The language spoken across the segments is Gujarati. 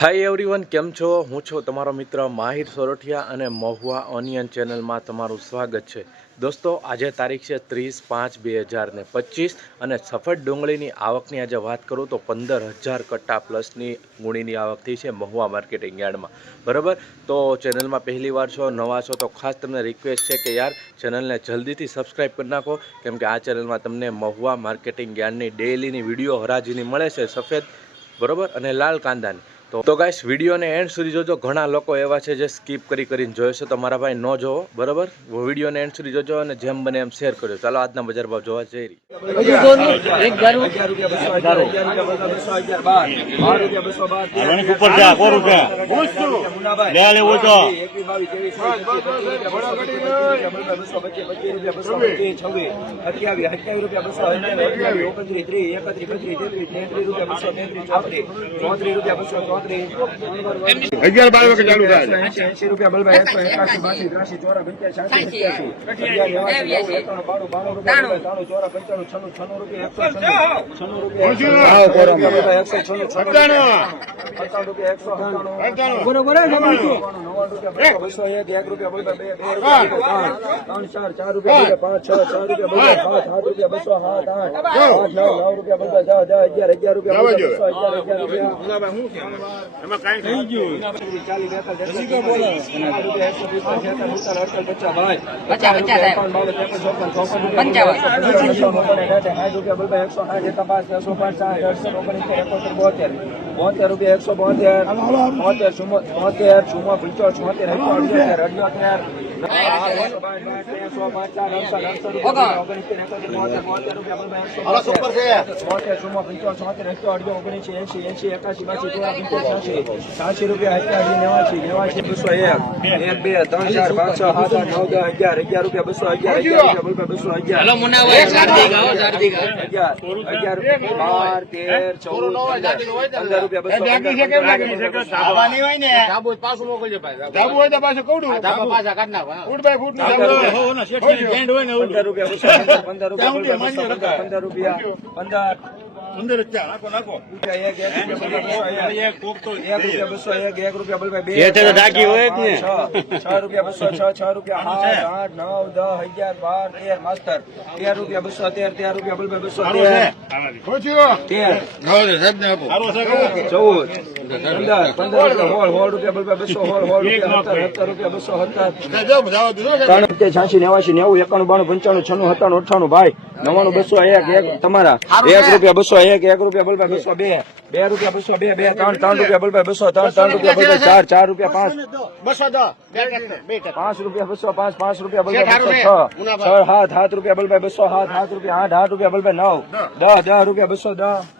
હાય એવરીવન કેમ છો? હું છું તમારો મિત્ર માહિર સોરઠિયા અને મહુવા ઓનિયન ચેનલમાં તમારું સ્વાગત છે. દોસ્તો, આજે તારીખ છે ત્રીસ પાંચ બે હજાર ને પચીસ અને સફેદ ડુંગળીની આવકની આજે વાત કરું તો પંદર હજાર કટ્ટા પ્લસની ગુણીની આવક થઈ છે મહુવા માર્કેટિંગ યાર્ડમાં. બરાબર? તો ચેનલમાં પહેલી વાર છો, નવા છો, તો ખાસ તમને રિક્વેસ્ટ છે કે યાર ચેનલને જલ્દીથી સબસ્ક્રાઈબ કરી નાખો. કેમ કે આ ચેનલમાં તમને મહુવા માર્કેટિંગ યાર્ડની ડેઇલીની વીડિયો હરાજીની મળે છે સફેદ, બરોબર? અને લાલ કાંદાની. તો તો ગાઈસ વિડીયોને એન્ડ સુધી જોજો. ઘણા લોકો એવા છે જે સ્કીપ કરી કરીને જોયો છે. તો મારા ભાઈ ન જોવો, બરોબર? વિડીયોને એન્ડ સુધી જોજો અને જેમ બને એમ શેર કરજો. ચાલો, આજના બજાર ભાવ જોવા જઈ રહી ગણિત ઉપર જા સો રૂપિયા લે લેવું તો અગિયાર બાર વાગે ચાલુ થાય બસો એક એક રૂપિયા બોલ બે બે રૂપિયા ત્રણ ત્રણ ચાર ચાર રૂપિયા પાંચ છ છ રૂપિયા બોલ સાત સાત રૂપિયા બસો સાત આઠ આઠ નવ નવ રૂપિયા બોલ જા જા અગિયાર અગિયાર રૂપિયા બસો અગિયાર અગિયાર રૂપિયા એમાં કઈ થઈ ગયું બોતેર. બોતેર રૂપિયા એકસો બોતેર. બોતેર ચુમ્મો બોતેર ચુમ્મો પંચો છોતેર એકસો અડસઠ અડસઠ સાતસી રૂપિયા એક બે ત્રણ ચાર પાંચ છ નવ દસ અગિયાર અગિયાર રૂપિયા બસો અગિયાર રૂપિયા બસો અગિયાર અગિયાર બાર તેર ચૌદ પંદર પાછું મોકલજો પાછું કવડું પાછા કાઢ નાખો. ફૂટ બાય ફૂટ પંદર રૂપિયા પંદર રૂપિયા પંદર અંદર જ નાખો નાખો. એક એક રૂપિયા એક. કોક તો એક રૂપિયા બસો એક એક રૂપિયા બોલ બે એ તો ઢાંકી હોય જ ને. છ. છ રૂપિયા બસો છ છ રૂપિયા આઠ આઠ નવ દસ અગિયાર બાર તેર માસ્તર. તેર રૂપિયા બસો તેર તેર રૂપિયા બોલ બસો તેર. ખોચ્યું તેર. સારું છે ચૌદ. પંદર પંદર હોળ હોળ રૂપિયા બોલ બસો હોળ હોળ રૂપિયા સત્તર સત્તર રૂપિયા બસો સત્તર. જાઓ જાઓ દીધો કે ત્રણ રૂપિયા છ્યાસી નેવાસી નેવું એકાણું બાણું પંચાણું છન્નું સત્તાણું અઠાણું ભાઈ નવાણું બસો એક એક તમારા. એક રૂપિયા બસો એક એક રૂપિયા બોલવા બસો બે. બે રૂપિયા બસો બે બે ત્રણ ત્રણ રૂપિયા બોલવા બસો ત્રણ ત્રણ રૂપિયા બોલવા ચાર ચાર રૂપિયા પાંચ. બસો. પાંચ રૂપિયા બસો પાંચ પાંચ રૂપિયા બોલવા બસો છ. છ હાથ હાથ રૂપિયા બોલવા બસો હાથ સાત રૂપિયા આઠ આઠ રૂપિયા બોલવા નવ. દસ દસ રૂપિયા બસો દસ.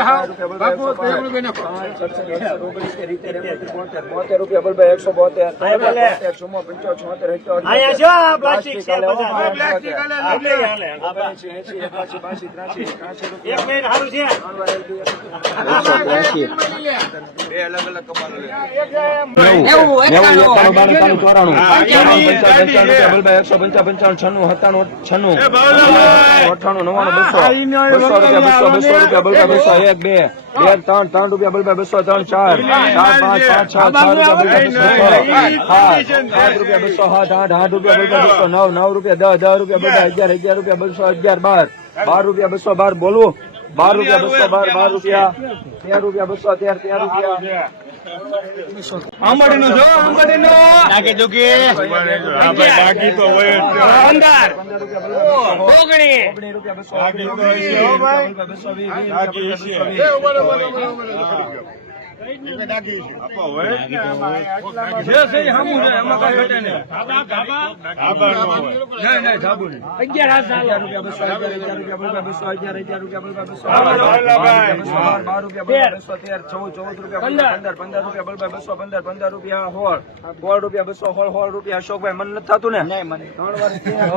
બોતેર. રૂપિયા બોલ ભાઈ એકસો બોતેર પંચો છોતેર એકાસી, રૂપિયા. બે અલગ અલગ કમાલ રૂપિયા, પંચાવન, છન્નું, સત્તાણું, છન્નું. એ અઠ્ઠાણું, નવ્વાણું, બસો. બસો રૂપિયા, બસો, બસો રૂપિયા, બસો, એક, બે. બે, ત્રણ, ત્રણ રૂપિયા, બોલ બસો, ત્રણ, ચાર. ચાર, પાંચ, પાંચ, છ, ચાર રૂપિયા, બસો, સાત, આઠ, આઠ રૂપિયા, બોલ બસો, નવ, નવ રૂપિયા, દસ, દસ રૂપિયા, બધા અગિયાર, અગિયાર રૂપિયા, બસો, અગિયાર, બાર. બાર રૂપિયા, બસો, બાર, બોલવું. બાર રૂપિયા, બસો, બાર, બાર રૂપિયા. તેર રૂપિયા, બસો, તેર, તેર રૂપિયા. બાકી તો હોય બસો. ઓગણી. રૂપિયા, બાકી તો બાકી છે અગિયાર રૂપિયા બસો, અગિયાર, રૂપિયા બસો, અગિયાર, અગિયાર રૂપિયા બસો, બાર, બસો, બાર, બાર રૂપિયા બસો, બસો, તેર, ચૌદ, ચૌદ રૂપિયા પંદર, પંદર. રૂપિયા બલભાઈ બસો, પંદર, પંદર રૂપિયા હોળ. સોળ રૂપિયા બસો, સોળ, સોળ રૂપિયા અશોકભાઈ મન નથી થતું ને? ત્રણ વાર